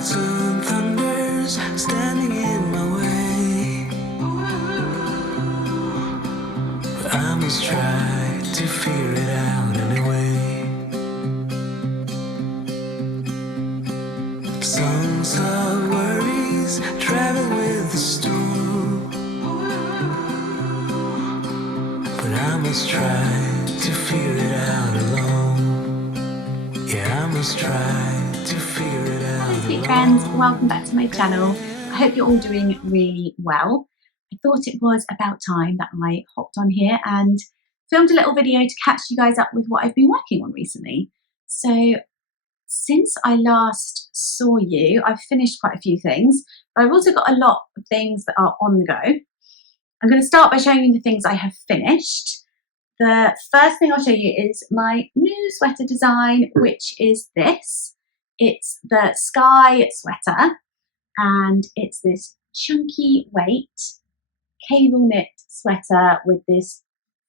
mountain thunders standing in my way, but I must try to figure it out anyway. Songs of worries travel with the storm, but I must try to figure it out alone. Yeah, I must try to figure it out alone. Hi sweet friends, welcome back to my channel. I hope you're all doing really well. I thought it was about time that I hopped on here and filmed a little video to catch you guys up with what I've been working on recently. So since I last saw you, I've finished quite a few things, but I've also got a lot of things that are on the go. I'm going to start by showing you the things I have finished. The first thing I'll show you is my new sweater design, which is this. It's the Sky sweater, and it's this chunky weight cable knit sweater with this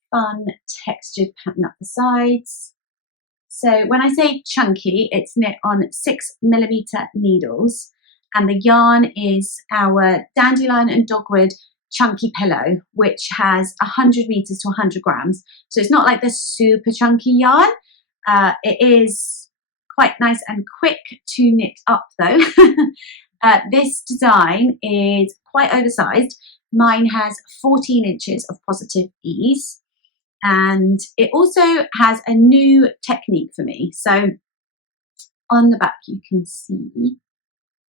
fun textured pattern up the sides. So when I say chunky, it's knit on 6mm needles, and the yarn is our Dandelion and Dogwood chunky pillow, which has 100 meters to 100 grams. So it's not like the super chunky yarn. It is quite nice and quick to knit up though. This design is quite oversized. Mine has 14 inches of positive ease, and it also has a new technique for me. So on the back you can see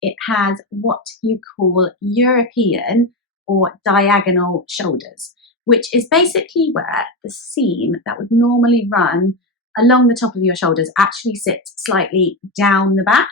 it has what you call European or diagonal shoulders, which is basically where the seam that would normally run along the top of your shoulders actually sits slightly down the back.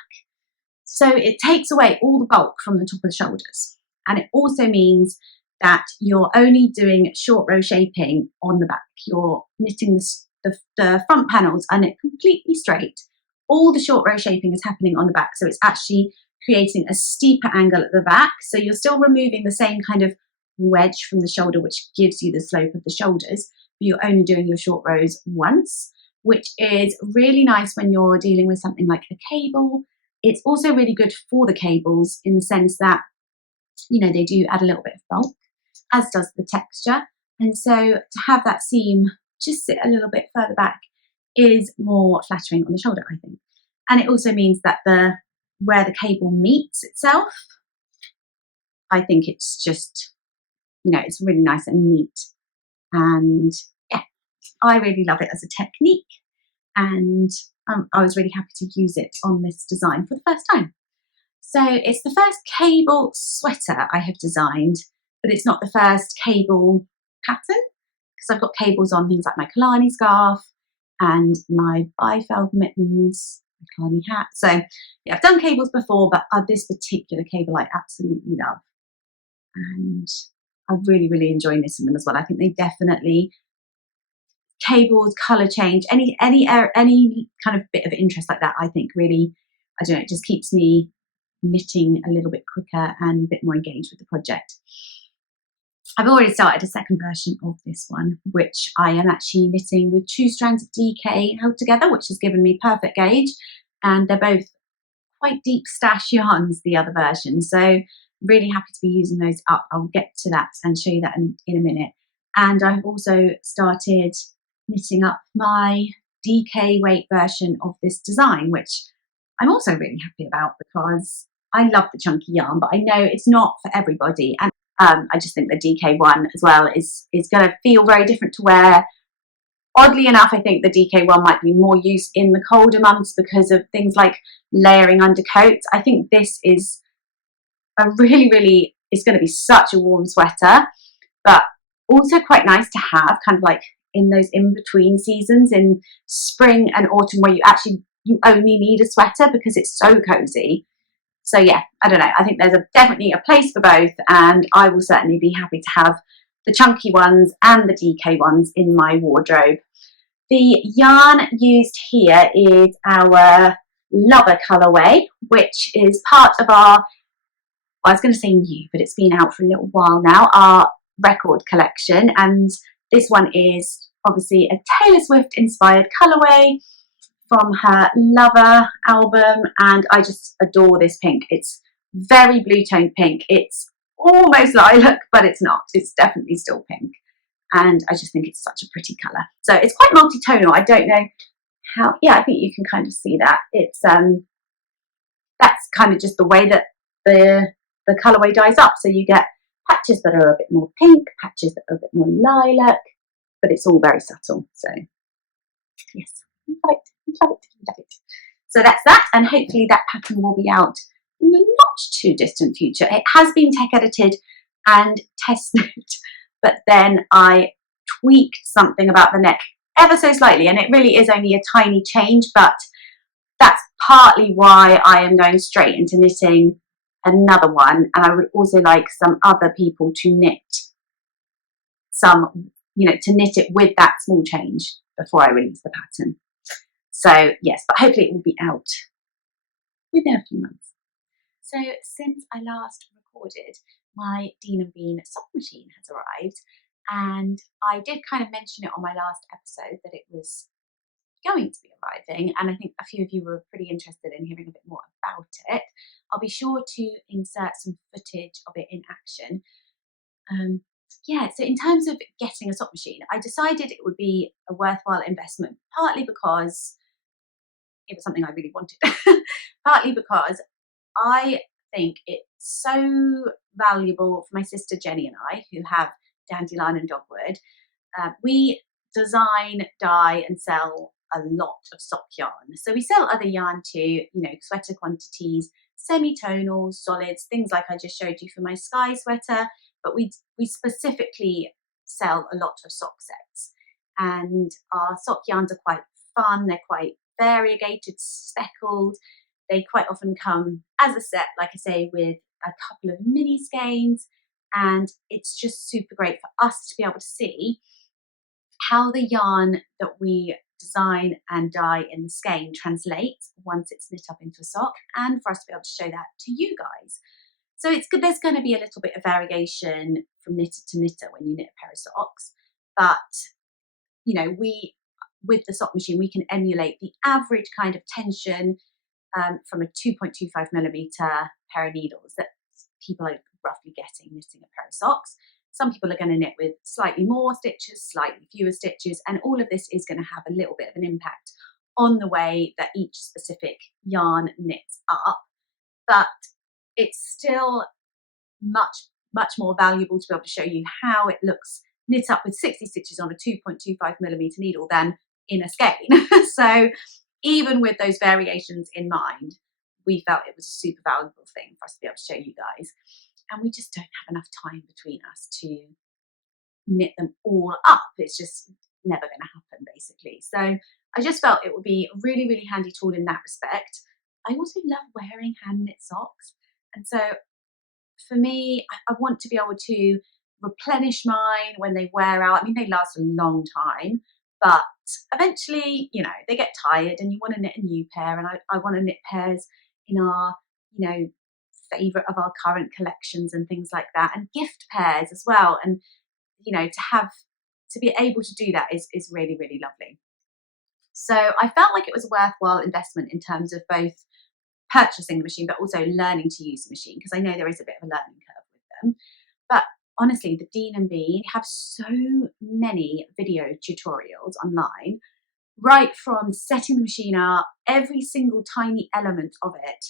So it takes away all the bulk from the top of the shoulders. And it also means that you're only doing short row shaping on the back. You're knitting the front panels are knit completely straight. All the short row shaping is happening on the back. So it's actually creating a steeper angle at the back. So you're still removing the same kind of wedge from the shoulder, which gives you the slope of the shoulders, but you're only doing your short rows once, which is really nice when you're dealing with something like a cable. It's also really good for the cables in the sense that, you know, they do add a little bit of bulk, as does the texture. And so to have that seam just sit a little bit further back is more flattering on the shoulder, I think. And it also means that where the cable meets itself, I think it's just, you know, it's really nice and neat. And yeah, I really love it as a technique. And I was really happy to use it on this design for the first time. So it's the first cable sweater I have designed, but it's not the first cable pattern, because I've got cables on things like my Killarney scarf and my Biefeld mittens, Killarney hat. So yeah, I've done cables before, but this particular cable I absolutely love. And I really, really enjoy knitting them as well. I think they definitely, cables, colour change, any kind of bit of interest like that, I think really, I don't know, it just keeps me knitting a little bit quicker and a bit more engaged with the project. I've already started a second version of this one, which I am actually knitting with 2 strands of DK held together, which has given me perfect gauge, and they're both quite deep stash yarns, the other version. So really happy to be using those up. I'll get to that and show you that in a minute. And I've also started knitting up my DK weight version of this design, which I'm also really happy about because I love the chunky yarn, but I know it's not for everybody. And I just think the DK one as well is going to feel very different to wear. Oddly enough, I think the DK one might be more used in the colder months because of things like layering undercoats. I think this is a really, it's going to be such a warm sweater, but also quite nice to have kind of like in those in-between seasons in spring and autumn where you only need a sweater because it's so cozy. So yeah, I don't know. I think there's definitely a place for both, and I will certainly be happy to have the chunky ones and the DK ones in my wardrobe. The yarn used here is our Lover colourway, which is part of our, I was going to say new, but it's been out for a little while now, our record collection. And this one is obviously a Taylor Swift inspired colourway from her Lover album, and I just adore this pink. It's very blue toned pink. It's almost lilac, but it's not. It's definitely still pink, and I just think it's such a pretty colour. So it's quite multi-tonal. I don't know how, yeah, I think you can kind of see that. It's that's kind of just the way that the colourway dyes up. So you get patches that are a bit more pink, patches that are a bit more lilac, but it's all very subtle. So yes, love it. So that's that, and hopefully that pattern will be out in the not too distant future. It has been tech edited and test knit, but then I tweaked something about the neck ever so slightly, and it really is only a tiny change, but that's partly why I am going straight into knitting another one. And I would also like some other people to knit some, to knit it with that small change before I release the pattern. So yes, but hopefully it will be out within a few months. So since I last recorded, my Dean & Bean sock machine has arrived, and I did kind of mention it on my last episode that it was going to be arriving, and I think a few of you were pretty interested in hearing a bit more about it. I'll be sure to insert some footage of it in action. Yeah, so in terms of getting a sock machine, I decided it would be a worthwhile investment, partly because it was something I really wanted, partly because I think it's so valuable for my sister Jenny and I, who have Dandelion and Dogwood. We design, dye and sell a lot of sock yarn. So we sell other yarn too, sweater quantities, semi-tonals, solids, things like I just showed you for my Sky sweater, but we specifically sell a lot of sock sets. And our sock yarns are quite fun, they're quite variegated, speckled. They quite often come as a set, like I say, with a couple of mini skeins, and it's just super great for us to be able to see how the yarn that we design and dye in the skein translates once it's knit up into a sock, and for us to be able to show that to you guys. So it's good. There's going to be a little bit of variation from knitter to knitter when you knit a pair of socks, but with the sock machine, we can emulate the average kind of tension from a 2.25 millimeter pair of needles that people are roughly getting knitting a pair of socks. Some people are going to knit with slightly more stitches, slightly fewer stitches, and all of this is going to have a little bit of an impact on the way that each specific yarn knits up. But it's still much more valuable to be able to show you how it looks knit up with 60 stitches on a 2.25 millimeter needle than in a skein. So even with those variations in mind, we felt it was a super valuable thing for us to be able to show you guys. And we just don't have enough time between us to knit them all up. It's just never going to happen, basically. So I just felt it would be a really, really handy tool in that respect. I also love wearing hand knit socks. And so for me, I want to be able to replenish mine when they wear out. I mean, they last a long time, but eventually, they get tired and you want to knit a new pair. And I want to knit pairs in our, favourite of our current collections and things like that, and gift pairs as well. And, to be able to do that is really, really lovely. So I felt like it was a worthwhile investment in terms of both purchasing the machine, but also learning to use the machine, because I know there is a bit of a learning curve with them. But honestly, the Dean & Bean have so many video tutorials online, right from setting the machine up, every single tiny element of it,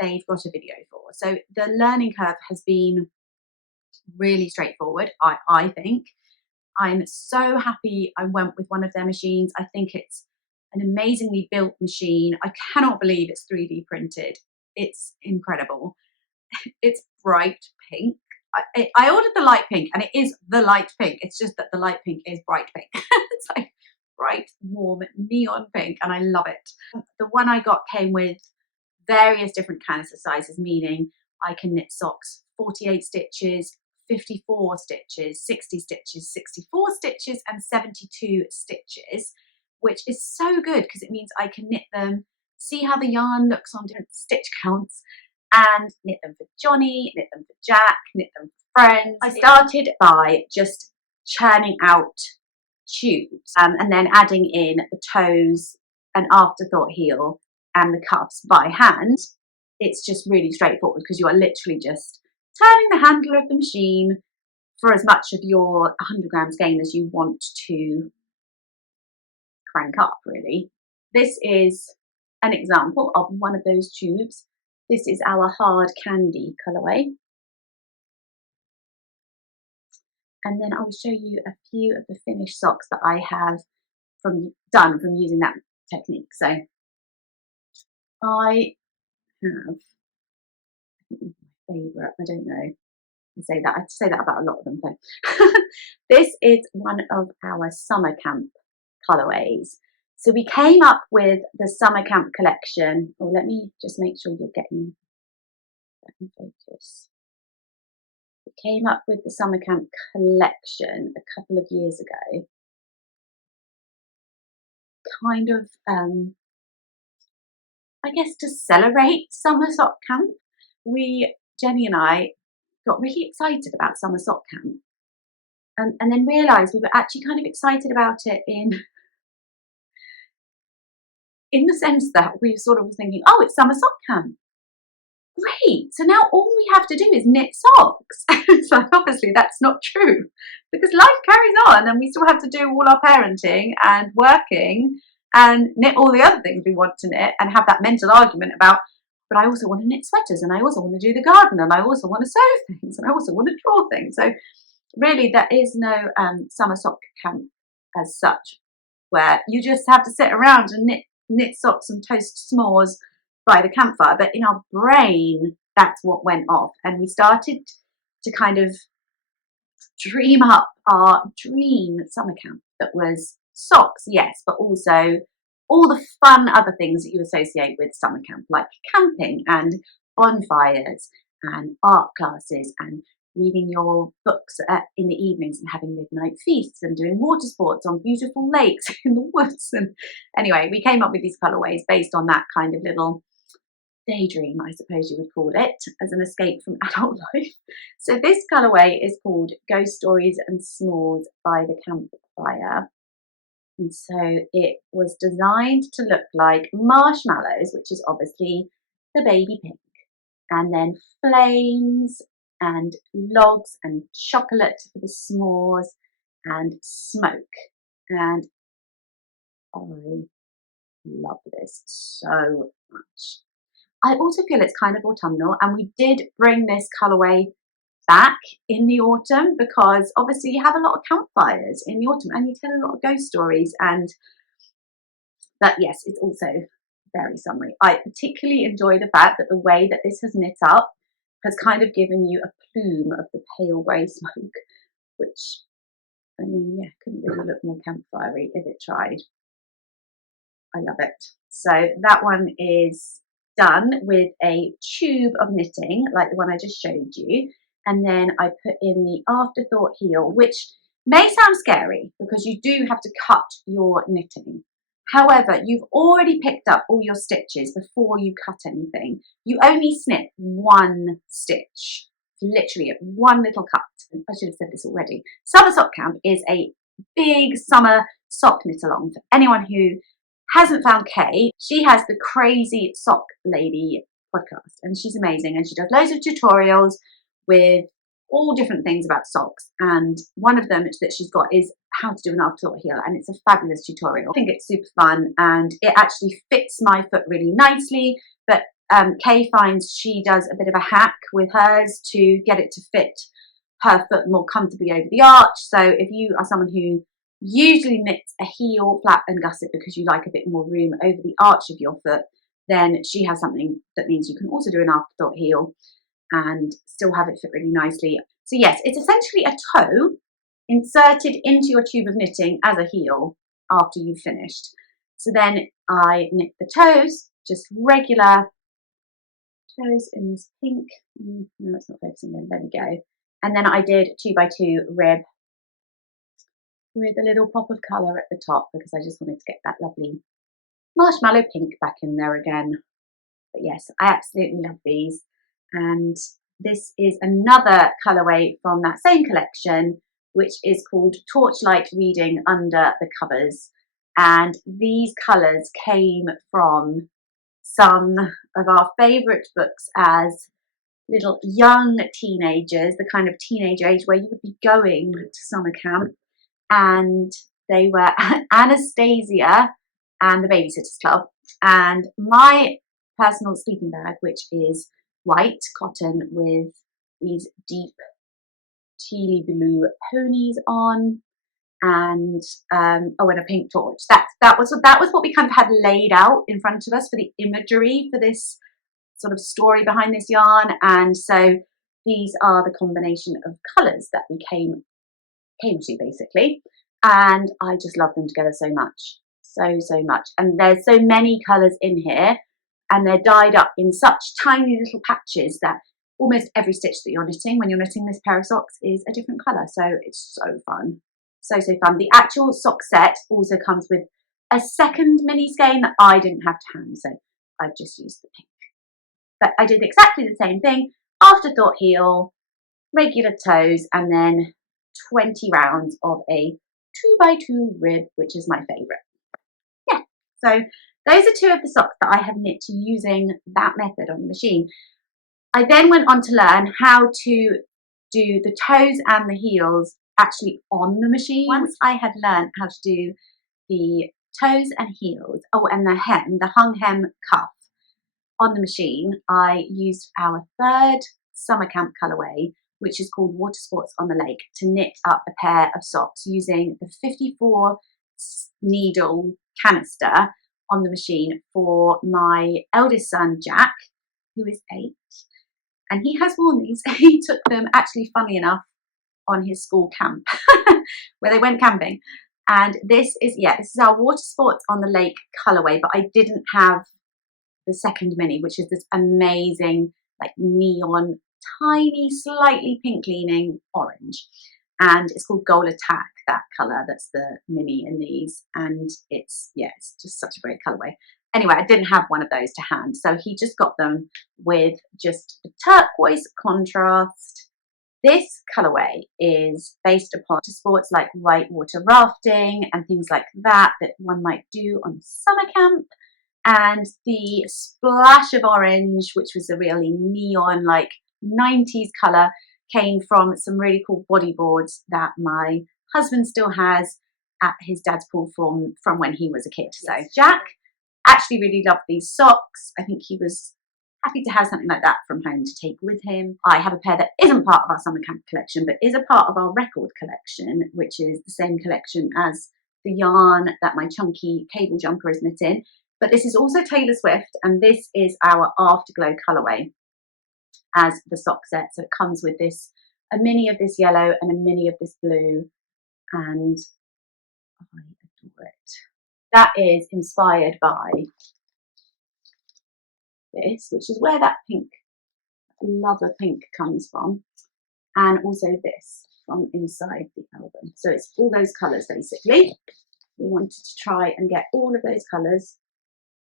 they've got a video for. So the learning curve has been really straightforward, I think. I'm so happy I went with one of their machines. I think it's an amazingly built machine. I cannot believe it's 3D printed. It's incredible. It's bright pink. I ordered the light pink, and it is the light pink. It's just that the light pink is bright pink. It's like bright, warm, neon pink, and I love it. The one I got came with various different canister sizes, meaning I can knit socks 48 stitches, 54 stitches, 60 stitches, 64 stitches, and 72 stitches, which is so good because it means I can knit them, see how the yarn looks on different stitch counts, and knit them for Johnny, knit them for Jack, knit them for friends. I started by just churning out tubes and then adding in the toes an afterthought heel and the cuffs by hand, it's just really straightforward because you are literally just turning the handle of the machine for as much of your 100 gram skein as you want to crank up, really. This is an example of one of those tubes. This is our hard candy colourway. And then I will show you a few of the finished socks that I have done from using that technique. So I have my favourite, I don't know, I say that about a lot of them. This is one of our summer camp colourways. So we came up with the summer camp collection. Oh, let me just make sure you're getting that in focus. We came up with the summer camp collection a couple of years ago. Kind of, I guess, to celebrate summer sock camp. Jenny and I got really excited about summer sock camp and then realised we were actually kind of excited about it in the sense that we sort of were thinking, oh, it's summer sock camp. Great, so now all we have to do is knit socks. So obviously that's not true because life carries on and we still have to do all our parenting and working and knit all the other things we want to knit and have that mental argument about, but I also want to knit sweaters and I also want to do the garden and I also want to sew things and I also want to draw things. So really there is no summer sock camp as such where you just have to sit around and knit socks and toast s'mores by the campfire, but in our brain that's what went off and we started to kind of dream up our dream summer camp that was socks, yes, but also all the fun other things that you associate with summer camp, like camping and bonfires and art classes and reading your books in the evenings and having midnight feasts and doing water sports on beautiful lakes in the woods. And anyway, we came up with these colourways based on that kind of little daydream, I suppose you would call it, as an escape from adult life. So this colourway is called Ghost Stories and S'mores by the Campfire. And so it was designed to look like marshmallows, which is obviously the baby pink, and then flames and logs and chocolate for the s'mores and smoke. And I love this so much. I also feel it's kind of autumnal, and we did bring this colourway back in the autumn because obviously you have a lot of campfires in the autumn and you tell a lot of ghost stories, and that, yes, it's also very summery. I particularly enjoy the fact that the way that this has knit up has kind of given you a plume of the pale grey smoke, which, I mean, yeah, couldn't really look more campfirey if it tried. I love it. So that one is done with a tube of knitting like the one I just showed you, and then I put in the afterthought heel, which may sound scary because you do have to cut your knitting. However, you've already picked up all your stitches before you cut anything. You only snip one stitch, literally one little cut. I should have said this already. Summer Sock Camp is a big summer sock knit along. For anyone who hasn't found Kay, she has the Crazy Sock Lady podcast and she's amazing, and she does loads of tutorials with all different things about socks, and one of them that she's got is how to do an afterthought heel, and it's a fabulous tutorial. I think it's super fun and it actually fits my foot really nicely, but Kay finds she does a bit of a hack with hers to get it to fit her foot more comfortably over the arch. So if you are someone who usually knits a heel, flap and gusset because you like a bit more room over the arch of your foot, then she has something that means you can also do an afterthought heel and still have it fit really nicely. So yes, it's essentially a toe inserted into your tube of knitting as a heel after you've finished. So then I knit the toes, just regular toes in this pink. No, it's not focusing in. There we go. And then I did 2x2 rib with a little pop of colour at the top because I just wanted to get that lovely marshmallow pink back in there again. But yes, I absolutely love these. And this is another colourway from that same collection, which is called Torchlight Reading Under the Covers. And these colours came from some of our favourite books as little young teenagers, the kind of teenage age where you would be going to summer camp. And they were Anastasia and the Babysitters Club, and my personal sleeping bag, which is white cotton with these deep tealy blue ponies on, and and a pink torch. That was what we kind of had laid out in front of us for the imagery for this sort of story behind this yarn. And so these are the combination of colours that we came to basically, and I just love them together so much, so much. And there's so many colours in here, and they're dyed up in such tiny little patches that almost every stitch that you're knitting when you're knitting this pair of socks is a different colour. So it's so fun, so fun. The actual sock set also comes with a second mini skein that I didn't have to hand, so I've just used the pink. But I did exactly the same thing: afterthought heel, regular toes, and then 20 rounds of a 2x2 rib, which is my favourite. Yeah, so those are two of the socks that I have knit using that method on the machine. I then went on to learn how to do the toes and the heels actually on the machine. Once I had learned how to do the toes and heels, and the hem, the hung hem cuff on the machine, I used our third summer camp colourway, which is called Water Sports on the Lake, to knit up a pair of socks using the 54 needle canister on the machine for my eldest son, Jack, who is 8. And he has worn these. He took them, actually, funny enough, on his school camp where they went camping. And this is our Water Sports on the Lake colourway, but I didn't have the second mini, which is this amazing, like, neon, tiny, slightly pink leaning orange. And it's called Goal Attack, that colour. That's the mini in these. And it's just such a great colourway. Anyway, I didn't have one of those to hand, so he just got them with just the turquoise contrast. This colourway is based upon sports like whitewater rafting and things like that one might do on summer camp. And the splash of orange, which was a really neon, like 90s colour, came from some really cool bodyboards that my husband still has at his dad's pool from when he was a kid. Yes. So Jack actually really loved these socks. I think he was happy to have something like that from home to take with him. I have a pair that isn't part of our summer camp collection, but is a part of our record collection, which is the same collection as the yarn that my chunky cable jumper is knit in. But this is also Taylor Swift, and this is our Afterglow colourway as the sock set. So it comes with a mini of this yellow and a mini of this blue, and I adore it. That is inspired by this, which is where that pink, lover pink, comes from, and also this from inside the album. So it's all those colours basically. We wanted to try and get all of those colours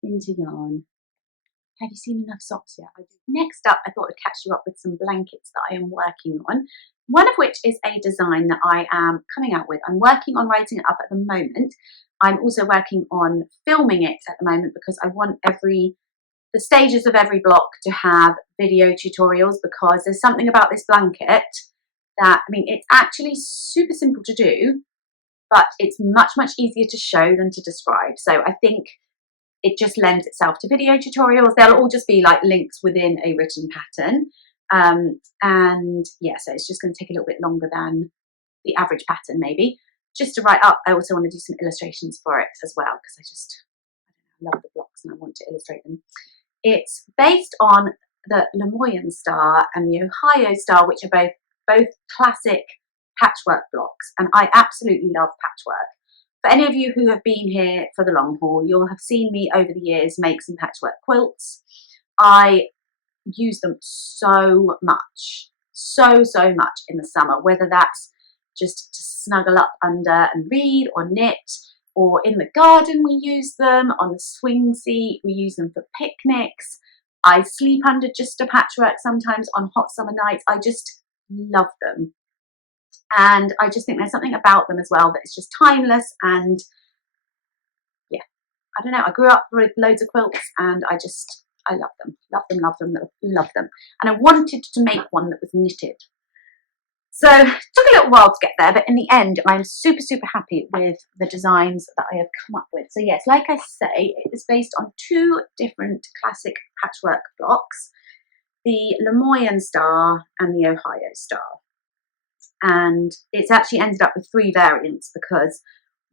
into yarn. Have you seen enough socks yet? Next up, I thought I'd catch you up with some blankets that I am working on. One of which is a design that I am coming out with. I'm working on writing it up at the moment. I'm also working on filming it at the moment because I want the stages of every block to have video tutorials, because there's something about this blanket that, I mean, it's actually super simple to do, but it's much, much easier to show than to describe. So I think it just lends itself to video tutorials. They'll all just be like links within a written pattern. And yeah, so it's just going to take a little bit longer than the average pattern maybe. Just to write up, I also want to do some illustrations for it as well, because I love the blocks and I want to illustrate them. It's based on the Lemoyne Star and the Ohio Star, which are both classic patchwork blocks, and I absolutely love patchwork. For any of you who have been here for the long haul, you'll have seen me over the years make some patchwork quilts. I use them so much in the summer, whether that's just to snuggle up under and read or knit, or in the garden we use them, on the swing seat we use them for picnics. I sleep under just a patchwork sometimes on hot summer nights. I just love them. And I just think there's something about them as well that is just timeless, and I don't know, I grew up with loads of quilts and I love them, love them, love them, love them. And I wanted to make one that was knitted. So it took a little while to get there, but in the end, I'm super, super happy with the designs that I have come up with. So yes, like I say, it is based on 2 different classic patchwork blocks, the Lemoyne Star and the Ohio Star. And it's actually ended up with 3 variants because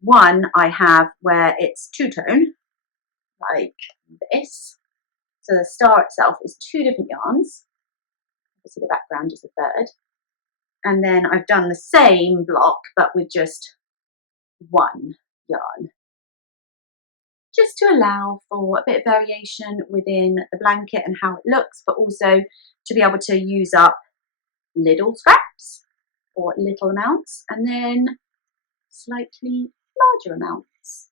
one I have where it's 2-tone, like this. So the star itself is 2 different yarns. Obviously the background is a 3rd. And then I've done the same block, but with just 1 yarn. Just to allow for a bit of variation within the blanket and how it looks, but also to be able to use up little scraps or little amounts and then slightly larger amounts.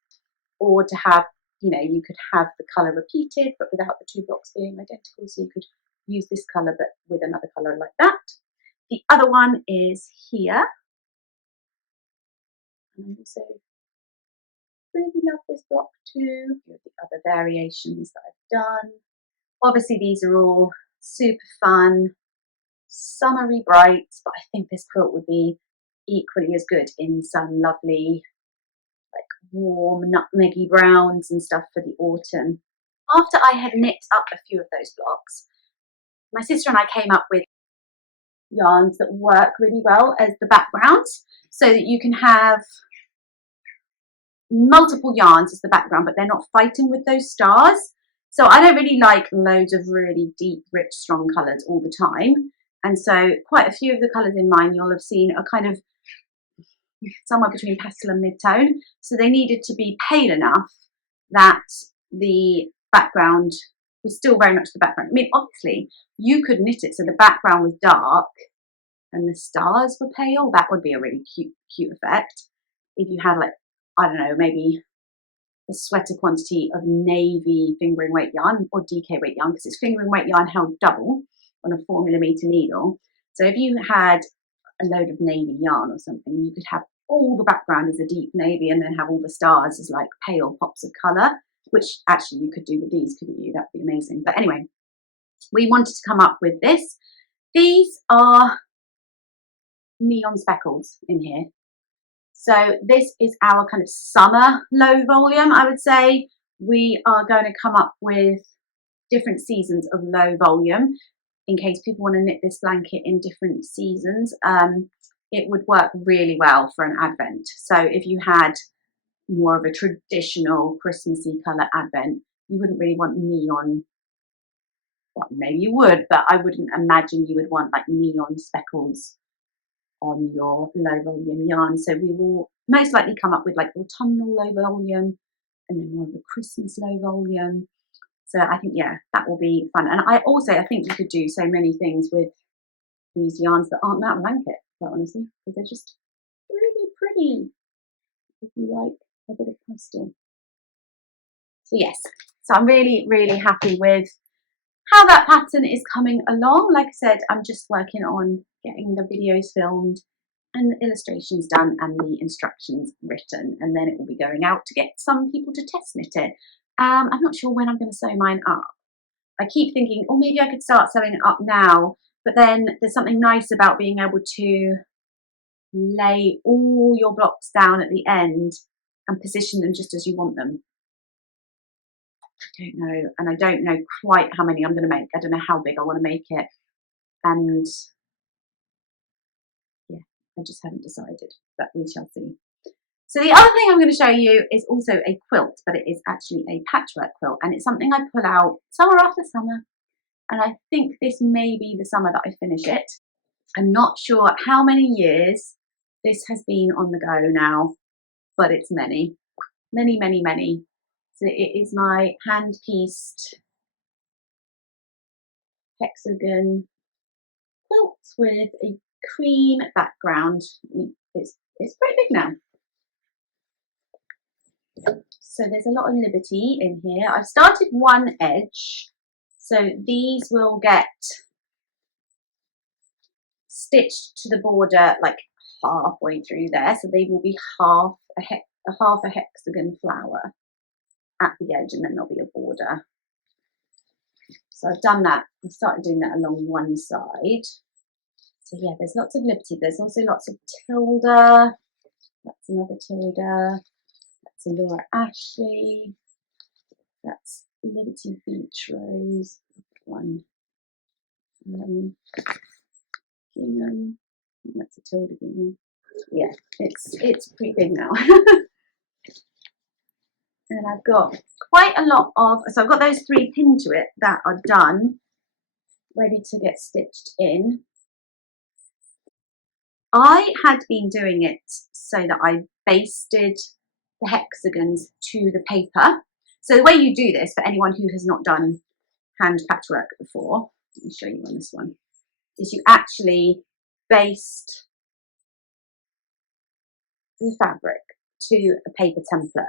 Or to have, you know, you could have the colour repeated, but without the 2 blocks being identical. So you could use this colour, but with another colour like that. The other one is here. And I also really love this block too. The other variations that I've done. Obviously these are all super fun, summery brights, but I think this quilt would be equally as good in some lovely, like warm nutmeggy browns and stuff for the autumn. After I had knit up a few of those blocks, my sister and I came up with yarns that work really well as the backgrounds, so that you can have multiple yarns as the background, but they're not fighting with those stars. So I don't really like loads of really deep, rich, strong colours all the time. And so quite a few of the colours in mine you'll have seen are kind of somewhere between pastel and mid-tone. So they needed to be pale enough that the background was still very much the background. I mean, obviously, you could knit it so the background was dark and the stars were pale. That would be a really cute effect. If you had, like, I don't know, maybe a sweater quantity of navy fingering weight yarn or DK weight yarn, because it's fingering weight yarn held double on a 4mm needle. So if you had a load of navy yarn or something, you could have all the background as a deep navy and then have all the stars as like pale pops of colour, which actually you could do with these, couldn't you? That'd be amazing. But anyway, we wanted to come up with this. These are neon speckles in here. So this is our kind of summer low volume, I would say. We are going to come up with different seasons of low volume in case people want to knit this blanket in different seasons. It would work really well for an Advent. So if you had more of a traditional Christmassy colour Advent, you wouldn't really want neon. Well, maybe you would, but I wouldn't imagine you would want like neon speckles on your low volume yarn. So we will most likely come up with like autumnal low volume and then more of a Christmas low volume. So I think, yeah, that will be fun. And I think you could do so many things with these yarns that aren't that blanket, quite honestly, because they're just really pretty if you like a bit of pastel. So yes, so I'm really, really happy with how that pattern is coming along. Like I said, I'm just working on getting the videos filmed and the illustrations done and the instructions written, and then it will be going out to get some people to test knit it. I'm not sure when I'm going to sew mine up. I keep thinking, oh, maybe I could start sewing it up now, but then there's something nice about being able to lay all your blocks down at the end and position them just as you want them. I don't know, and I don't know quite how many I'm going to make. I don't know how big I want to make it, and yeah, I just haven't decided, but we shall see. So the other thing I'm going to show you is also a quilt, but it is actually a patchwork quilt, and it's something I pull out summer after summer, and I think this may be the summer that I finish it. I'm not sure how many years this has been on the go now, but it's many, many, many, many. So it is my hand-pieced hexagon quilt with a cream background. It's pretty big now. So there's a lot of liberty in here. I've started one edge, so these will get stitched to the border like halfway through there, so they will be half a hexagon flower. at the edge, and then there'll be a border. So I've done that. I started doing that along one side. So yeah, there's lots of Liberty. There's also lots of Tilda. That's another Tilda. That's a Laura Ashley. That's Liberty Beach Rose. One. Gingham. That's a Tilda Gingham. Yeah, it's pretty big now. And I've got quite a lot of, so I've got those 3 pinned to it that are done, ready to get stitched in. I had been doing it so that I basted the hexagons to the paper. So the way you do this, for anyone who has not done hand patchwork before, let me show you on this one, is you actually baste the fabric to a paper template,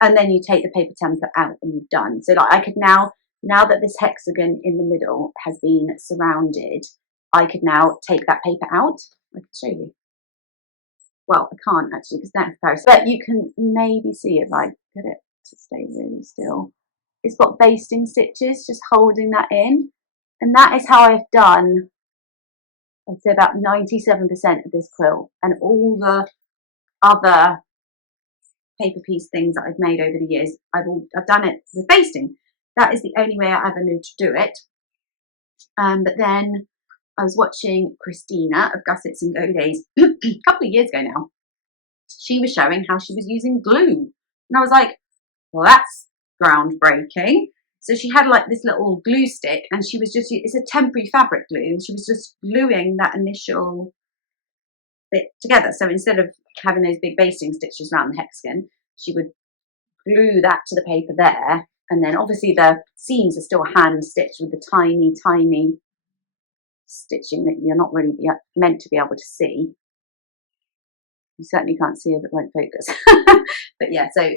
and then you take the paper template out and you're done. So like I could now that this hexagon in the middle has been surrounded, I could now take that paper out. I can show you. Well, I can't actually because that's comparison, but you can maybe see if I get it to stay really still. It's got basting stitches just holding that in, and that is how I've done, I'd say, about 97% of this quilt, and all the other paper piece things that I've made over the years, I've done it with basting. That is the only way I ever knew to do it. But then I was watching Christina of Gussets and Go Days a couple of years ago now. She was showing how she was using glue, and I was like, well, that's groundbreaking. So she had like this little glue stick, and she was just, it's a temporary fabric glue, and she was just gluing that initial bit together. So instead of having those big basting stitches around the hexagon, she would glue that to the paper there, and then obviously the seams are still hand stitched with the tiny stitching that you're not really meant to be able to see. You certainly can't see if it won't focus. But yeah, so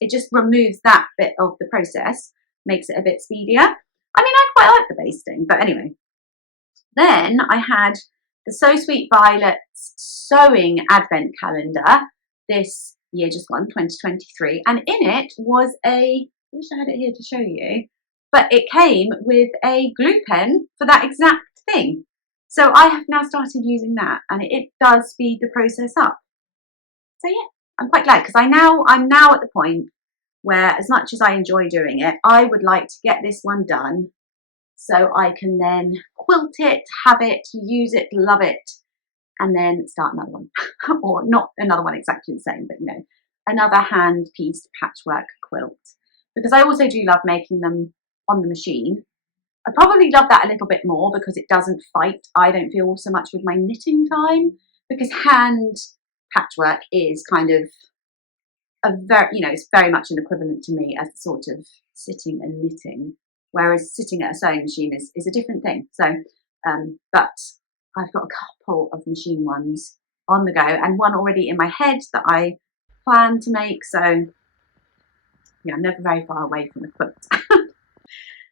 it just removes that bit of the process, makes it a bit speedier. I mean, I quite like the basting, but anyway. Then I had the So Sweet Violets sewing advent calendar this year just gone, 2023, and in it was I wish I had it here to show you, but it came with a glue pen for that exact thing. So I have now started using that, and it does speed the process up. So yeah, I'm quite glad, because I'm now at the point where, as much as I enjoy doing it, I would like to get this one done so I can then quilt it, have it, use it, love it, and then start another one. Or not another one exactly the same, but you know, another hand-pieced patchwork quilt. Because I also do love making them on the machine. I probably love that a little bit more because it doesn't fight, I don't feel, so much with my knitting time, because hand patchwork is kind of a very, you know, it's very much an equivalent to me as sort of sitting and knitting, whereas sitting at a sewing machine is a different thing. So, but I've got a couple of machine ones on the go, and one already in my head that I plan to make. So, yeah, I'm never very far away from the quilt.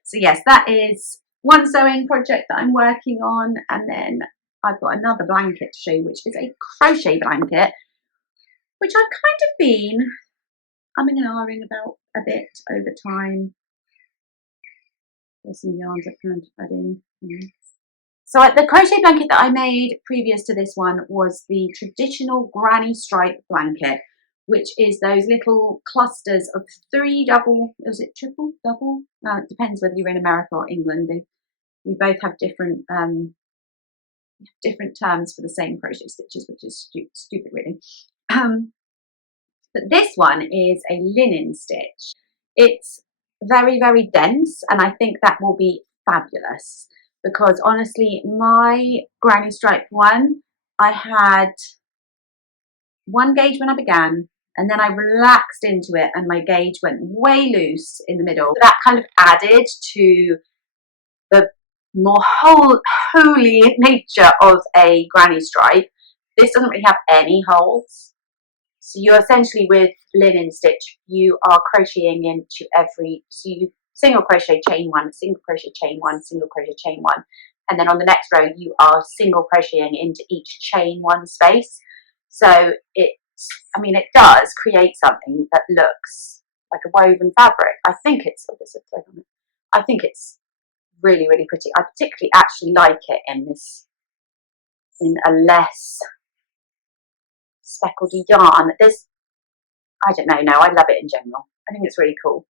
So yes, that is one sewing project that I'm working on, and then I've got another blanket to show you, which is a crochet blanket, which I've kind of been umming and ahhing about a bit over time. There's some yarns I plan to add in. So the crochet blanket that I made previous to this one was the traditional granny stripe blanket, which is those little clusters of 3 double, is it triple, double? It depends whether you're in America or England. We both have different terms for the same crochet stitches, which is stupid really. But this one is a linen stitch. It's very, very dense, and I think that will be fabulous, because honestly, my granny stripe one, I had 1 gauge when I began, and then I relaxed into it and my gauge went way loose in the middle. That kind of added to the more holy nature of a granny stripe. This doesn't really have any holes. So you're essentially, with linen stitch, you are crocheting into every, so you single crochet chain 1, single crochet chain 1, single crochet chain 1. And then on the next row, you are single crocheting into each chain 1 space. So it does create something that looks like a woven fabric. I think it's, oh, there's a thread on it. I think it's really, really pretty. I particularly actually like it in this, in a less speckled yarn. There's, I don't know, no, I love it in general. I think it's really cool.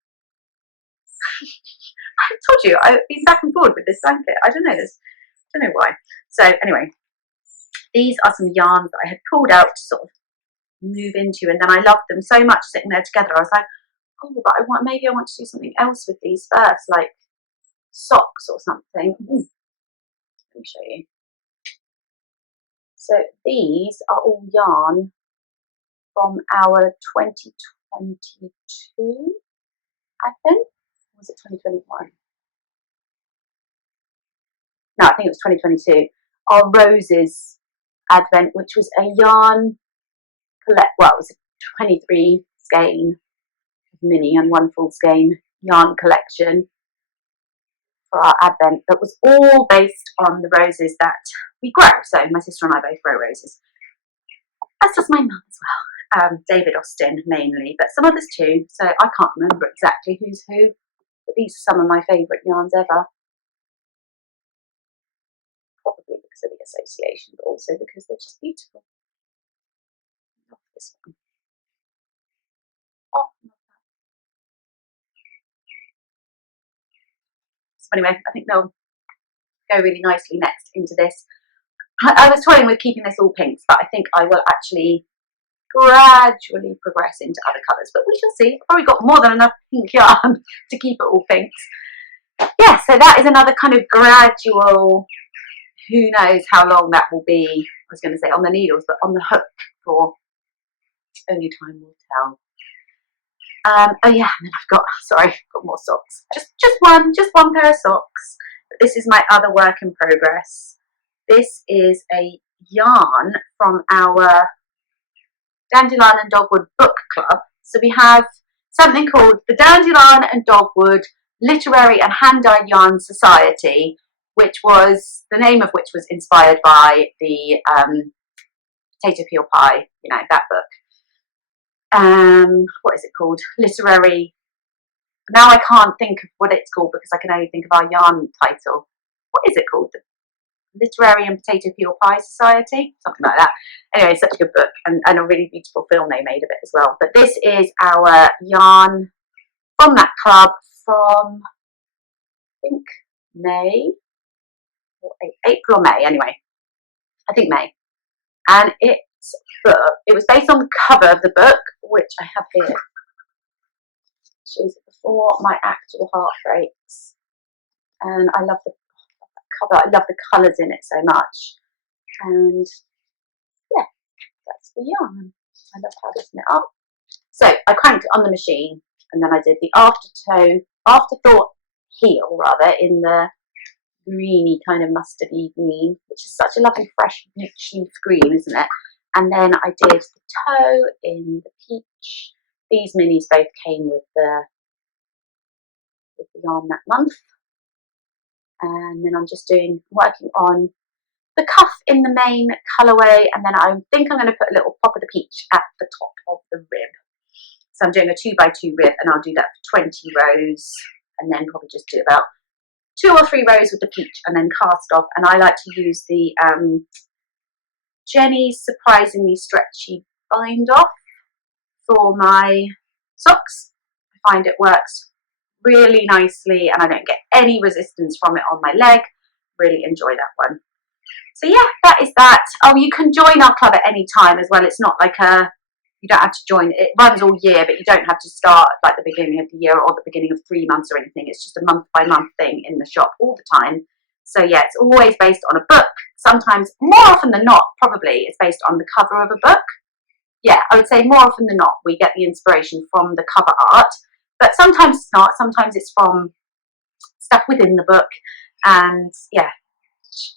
I told you, I've been back and forward with this blanket. I don't know this, I don't know why. So anyway, these are some yarns that I had pulled out to sort of move into, and then I loved them so much sitting there together. I was like, oh, but maybe I want to do something else with these first, like socks or something. Ooh. Let me show you. So these are all yarn from our 2022 advent. Or was it 2021? No, I think it was 2022. Our Roses advent, which was a yarn well, it was a 23 skein mini and 1 full skein yarn collection for our advent that was all based on the roses that we grow. So my sister and I both grow roses, as does my mum as well. David Austin mainly, but some others too, so I can't remember exactly who's who, but these are some of my favourite yarns ever. Probably because of the association, but also because they're just beautiful. I love this one. Oh, so anyway, I think they'll go really nicely next into this. I was toying with keeping this all pinks, but I think I will actually gradually progress into other colours, but we shall see. I've probably got more than enough pink yarn to keep it all pinks. Yeah, so that is another kind of gradual, who knows how long that will be, I was going to say on the needles, but on the hook for only time will tell. Oh yeah, and then I've got, sorry, I've got more socks. Just one pair of socks. But this is my other work in progress. This is a yarn from our Dandelion and Dogwood Book Club. So we have something called the Dandelion and Dogwood Literary and Hand-Dyed Yarn Society, which was, the name of which was inspired by the Potato Peel Pie, you know, that book. What is it called? Literary. Now I can't think of what it's called because I can only think of our yarn title. What is it called? The Literary and Potato Peel Pie Society? Something like that. Anyway, it's such a good book, and a really beautiful film they made of it as well. But this is our yarn from that club from, I think, May, or April or May, anyway. I think May. And it was based on the cover of the book, which I have here, which is Before My Actual Heart Breaks. And I love the cover, I love the colours in it so much. And yeah, that's the yarn. I love powdering it up. So I cranked it on the machine, and then I did the afterthought heel rather, in the greeny kind of mustardy green, which is such a lovely fresh peach leaf green, isn't it? And then I did the toe in the peach. These minis both came with the yarn that month. And then I'm just working on the cuff in the main colourway, and then I think I'm going to put a little pop of the peach at the top of the rib. So I'm doing a 2x2 rib, and I'll do that for 20 rows, and then probably just do about 2 or 3 rows with the peach and then cast off. And I like to use the Jenny's Surprisingly Stretchy Bind Off for my socks. I find it works really nicely, and I don't get any resistance from it on my leg. Really enjoy that one. So yeah, that is that. Oh, you can join our club at any time as well. It's not like you don't have to join. It runs all year, but you don't have to start like the beginning of the year or the beginning of 3 months or anything. It's just a month by month thing in the shop all the time. So yeah, it's always based on a book. Sometimes, more often than not, probably it's based on the cover of a book. Yeah, I would say more often than not, we get the inspiration from the cover art. But sometimes it's not. Sometimes it's from stuff within the book. And yeah,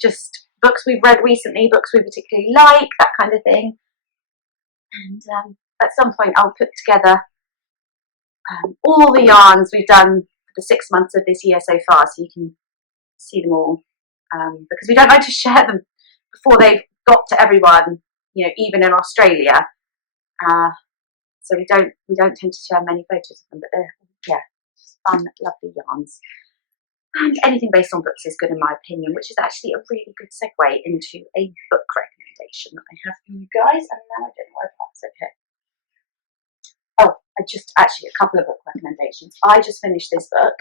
just books we've read recently, books we particularly like, that kind of thing. And at some point I'll put together all the yarns we've done for the 6 months of this year so far, so you can see them all. Because we don't like to share them before they've got to everyone, you know, even in Australia. so we don't tend to share many photos of them, but they're, yeah, just fun, lovely yarns. And anything based on books is good in my opinion, which is actually a really good segue into a book recommendation that I have for you guys. And now I don't know where that's it here. Oh, actually a couple of book recommendations. I just finished this book,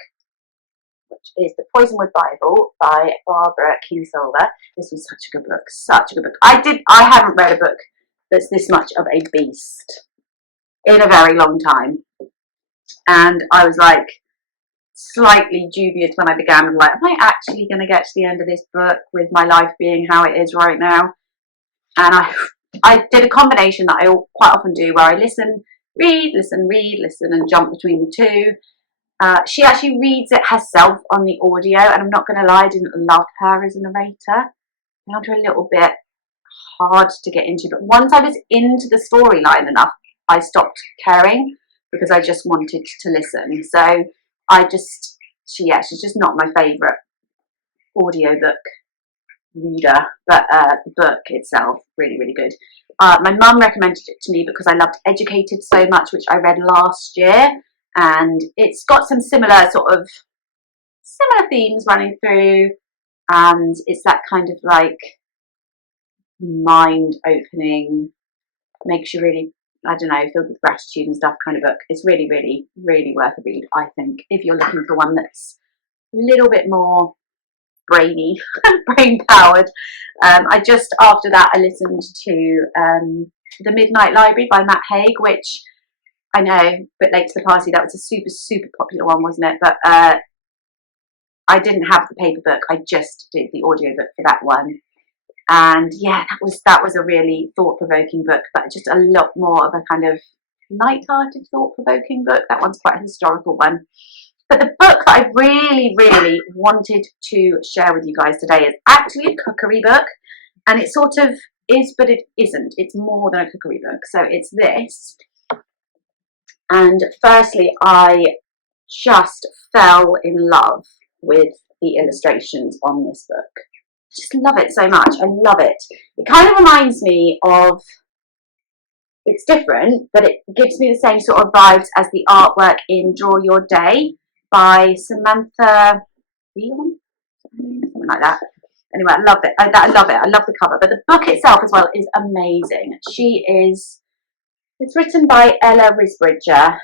which is The Poisonwood Bible by Barbara Kingsolver. This was such a good book, such a good book. I haven't read a book that's this much of a beast in a very long time. And I was like slightly dubious when I began. I'm like, am I actually going to get to the end of this book with my life being how it is right now? And I did a combination that I quite often do, where I listen, read, and jump between the two. She actually reads it herself on the audio, and I'm not going to lie, I didn't love her as a narrator. I found her a little bit hard to get into, but once I was into the storyline enough, I stopped caring because I just wanted to listen. So she's just not my favourite audiobook reader, but the book itself, really, really good. My mum recommended it to me because I loved Educated so much, which I read last year, and it's got some similar themes running through, and it's that kind of like mind-opening, makes you really, I don't know, filled with gratitude and stuff kind of book. It's really, really, really worth a read, I think, if you're looking for one that's a little bit more brain powered. After that I listened to The Midnight Library by Matt Haig, which I know, a bit late to the party, that was a super, super popular one, wasn't it? But I didn't have the paper book, I just did the audiobook for that one. And yeah, that was a really thought-provoking book, but just a lot more of a kind of light-hearted thought-provoking book. That one's quite a historical one. But the book that I really, really wanted to share with you guys today is actually a cookery book. And it sort of is, but it isn't. It's more than a cookery book. So it's this. And firstly, I just fell in love with the illustrations on this book. I just love it so much. I love it. It kind of reminds me of, it's different, but it gives me the same sort of vibes as the artwork in Draw Your Day by Samantha Leon, something like that. Anyway, I love it. I love it. I love the cover, but the book itself as well is amazing. It's written by Ella Risbridger,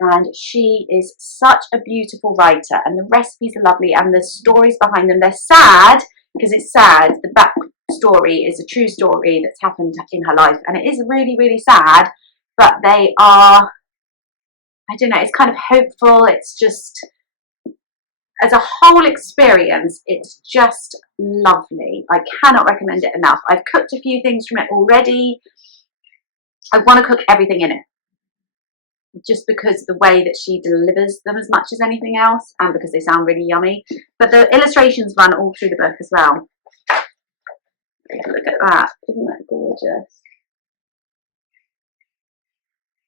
and she is such a beautiful writer, and the recipes are lovely, and the stories behind them, they're sad, because it's sad. The back story is a true story that's happened in her life, and it is really, really sad, but they are, I don't know, it's kind of hopeful. It's just, as a whole experience, it's just lovely. I cannot recommend it enough. I've cooked a few things from it already. I want to cook everything in it, just because the way that she delivers them as much as anything else, and because they sound really yummy. But the illustrations run all through the book as well. Look at that. Isn't that gorgeous?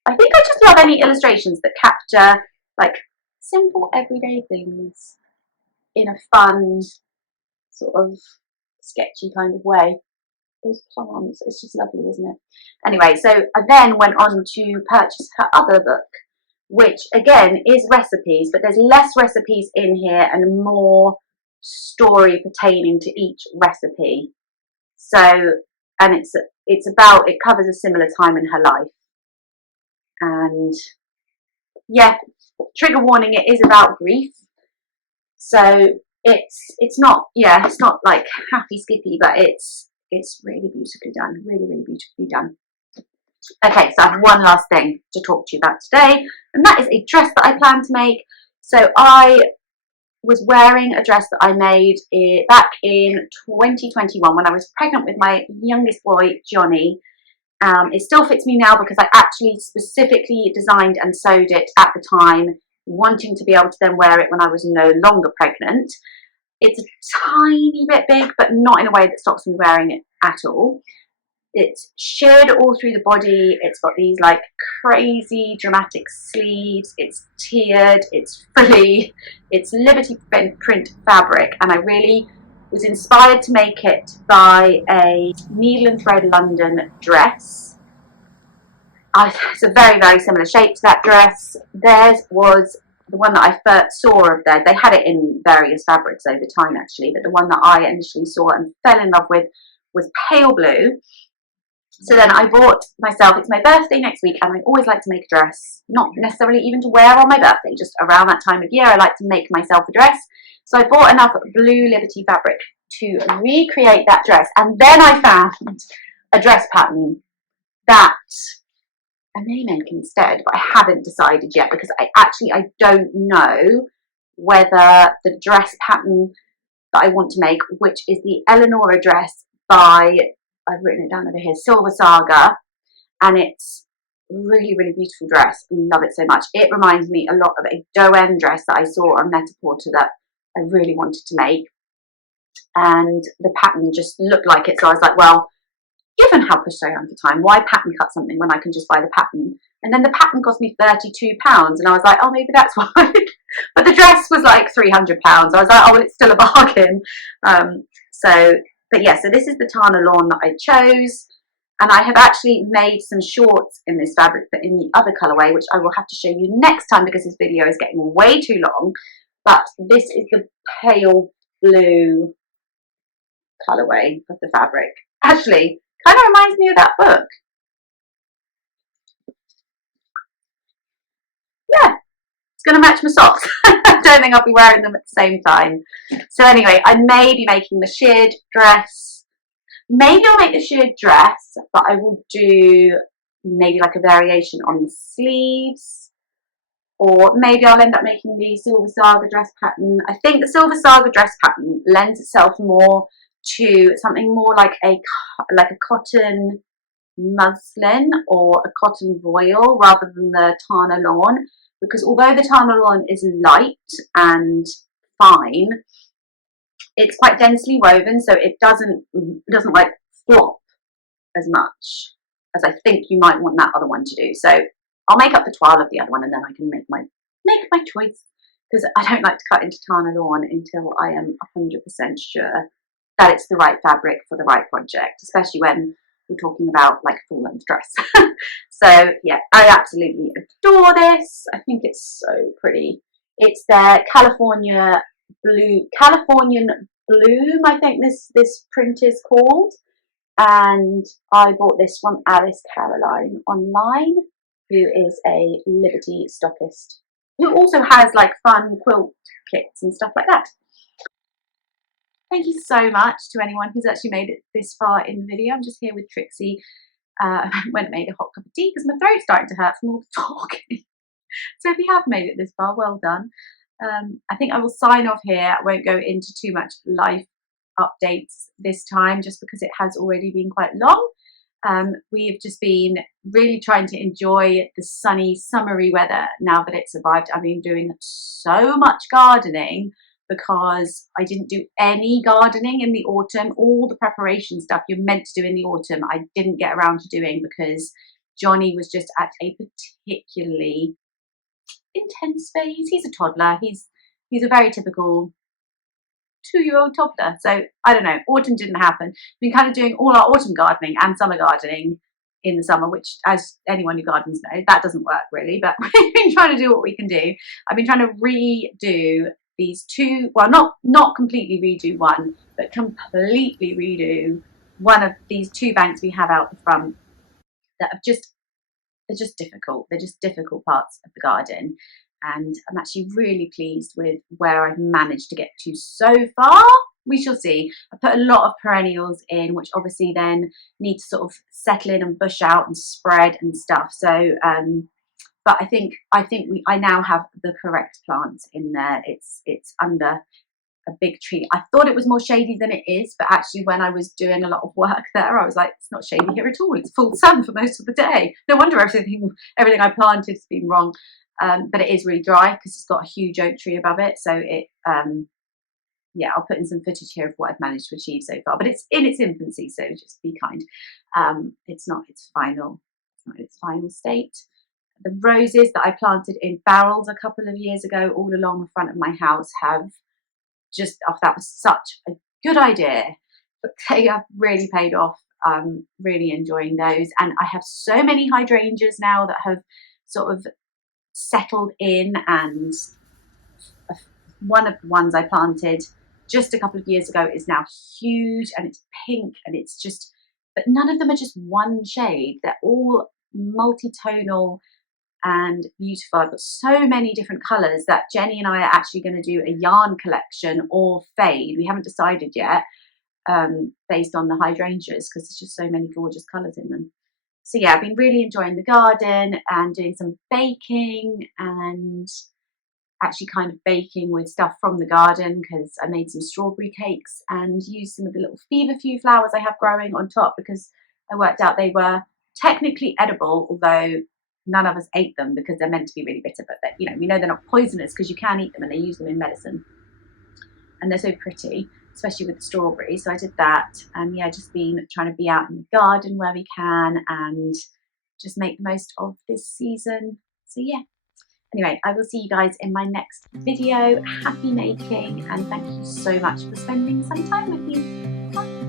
I think I just love any illustrations that capture like simple everyday things in a fun, sort of sketchy kind of way. Those plants, it's just lovely, isn't it? Anyway, so I then went on to purchase her other book, which again is recipes, but there's less recipes in here and more story pertaining to each recipe. So, and it covers a similar time in her life. And yeah, trigger warning, it is about grief. So it's not like happy skippy, but it's really beautifully done, really, really beautifully done. Okay, so I have one last thing to talk to you about today, and that is a dress that I plan to make. So I was wearing a dress that I made back in 2021 when I was pregnant with my youngest boy, Johnny. It still fits me now because I actually specifically designed and sewed it at the time, wanting to be able to then wear it when I was no longer pregnant. It's a tiny bit big, but not in a way that stops me wearing it at all. It's sheared all through the body. It's got these like crazy dramatic sleeves. It's tiered, it's frilly, it's Liberty print fabric, and I really was inspired to make it by a Needle and Thread London dress. it's a very, very similar shape to that dress. Theirs was the one that I first saw of theirs. They had it in various fabrics over time actually, but the one that I initially saw and fell in love with was pale blue. So then I bought myself, it's my birthday next week, and I always like to make a dress, not necessarily even to wear on my birthday, just around that time of year I like to make myself a dress. So I bought enough Blue Liberty fabric to recreate that dress, and then I found a dress pattern that I may make instead, but I haven't decided yet because I don't know whether the dress pattern that I want to make, which is the Eleonora dress by, I've written it down over here, Silver Saga, and it's really, really beautiful dress. I love it so much. It reminds me a lot of a Doen dress that I saw on Net-a-Porter that I really wanted to make, and the pattern just looked like it. So I was like, well, given how pushed I am for time, why pattern cut something when I can just buy the pattern? And then the pattern cost me £32, and I was like, oh, maybe that's why. But the dress was like £300. I was like, oh, well, it's still a bargain. But yeah, so this is the Tana Lawn that I chose. And I have actually made some shorts in this fabric, but in the other colourway, which I will have to show you next time because this video is getting way too long. But this is the pale blue colourway of the fabric. Actually, kind of reminds me of that book. Yeah, it's going to match my socks. I don't think I'll be wearing them at the same time. So anyway, I may be making the sheared dress. Maybe I'll make the sheared dress, but I will do maybe like a variation on the sleeves. Or maybe I'll end up making the Silver Saga dress pattern. I think the Silver Saga dress pattern lends itself more to something more like a cotton muslin or a cotton voile rather than the Tana Lawn, because although the Tana Lawn is light and fine, it's quite densely woven, so it doesn't like flop as much as I think you might want that other one to do. So I'll make up the toile of the other one, and then I can make my choice, because I don't like to cut into Tana Lawn until I am 100% sure that it's the right fabric for the right project, especially when we're talking about like a full-length dress. So yeah, I absolutely adore this. I think it's so pretty. It's their Californian Bloom, I think this print is called. And I bought this from Alice Caroline online, who is a Liberty stockist, who also has like fun quilt kits and stuff like that. Thank you so much to anyone who's actually made it this far in the video. I'm just here with Trixie. I went and made a hot cup of tea because my throat's starting to hurt from all the talking. So if you have made it this far, well done. I think I will sign off here. I won't go into too much life updates this time, just because it has already been quite long. We've just been really trying to enjoy the sunny, summery weather now that it's arrived. I've been doing so much gardening because I didn't do any gardening in the autumn. All the preparation stuff you're meant to do in the autumn, I didn't get around to doing because Johnny was just at a particularly intense phase. He's a toddler. He's a very typical 2-year-old toddler. So I don't know, autumn didn't happen. We've been kind of doing all our autumn gardening and summer gardening in the summer, which, as anyone who gardens knows, that doesn't work really, but we've been trying to do what we can do. I've been trying to redo these two, well, not completely redo one, but completely redo one of these two banks we have out the front that have they're just difficult. They're just difficult parts of the garden. And I'm actually really pleased with where I've managed to get to so far. We shall see. I put a lot of perennials in, which obviously then need to sort of settle in and bush out and spread and stuff. So, but I think I now have the correct plants in there. It's under a big tree. I thought it was more shady than it is, but actually when I was doing a lot of work there, I was like, it's not shady here at all. It's full sun for most of the day. No wonder everything I planted has been wrong. But it is really dry because it's got a huge oak tree above it. So it, yeah, I'll put in some footage here of what I've managed to achieve so far. But it's in its infancy, so just be kind. It's not its final state. The roses that I planted in barrels a couple of years ago, all along the front of my house, have just, that was such a good idea, but they have really paid off. Really enjoying those. And I have so many hydrangeas now that have sort of settled in, and one of the ones I planted just a couple of years ago is now huge, and it's pink, and it's just, but none of them are just one shade. They're all multi-tonal and beautiful. I've got so many different colours that Jenny and I are actually going to do a yarn collection or fade. We haven't decided yet, based on the hydrangeas, because there's just so many gorgeous colours in them. So yeah, I've been really enjoying the garden and doing some baking, and actually kind of baking with stuff from the garden, because I made some strawberry cakes and used some of the little feverfew flowers I have growing on top, because I worked out they were technically edible, although none of us ate them because they're meant to be really bitter, but you know, we know they're not poisonous because you can eat them, and they use them in medicine, and they're so pretty, especially with the strawberries. So I did that, and yeah, just been trying to be out in the garden where we can and just make the most of this season. So yeah, anyway, I will see you guys in my next video. Happy making, and thank you so much for spending some time with me. Bye.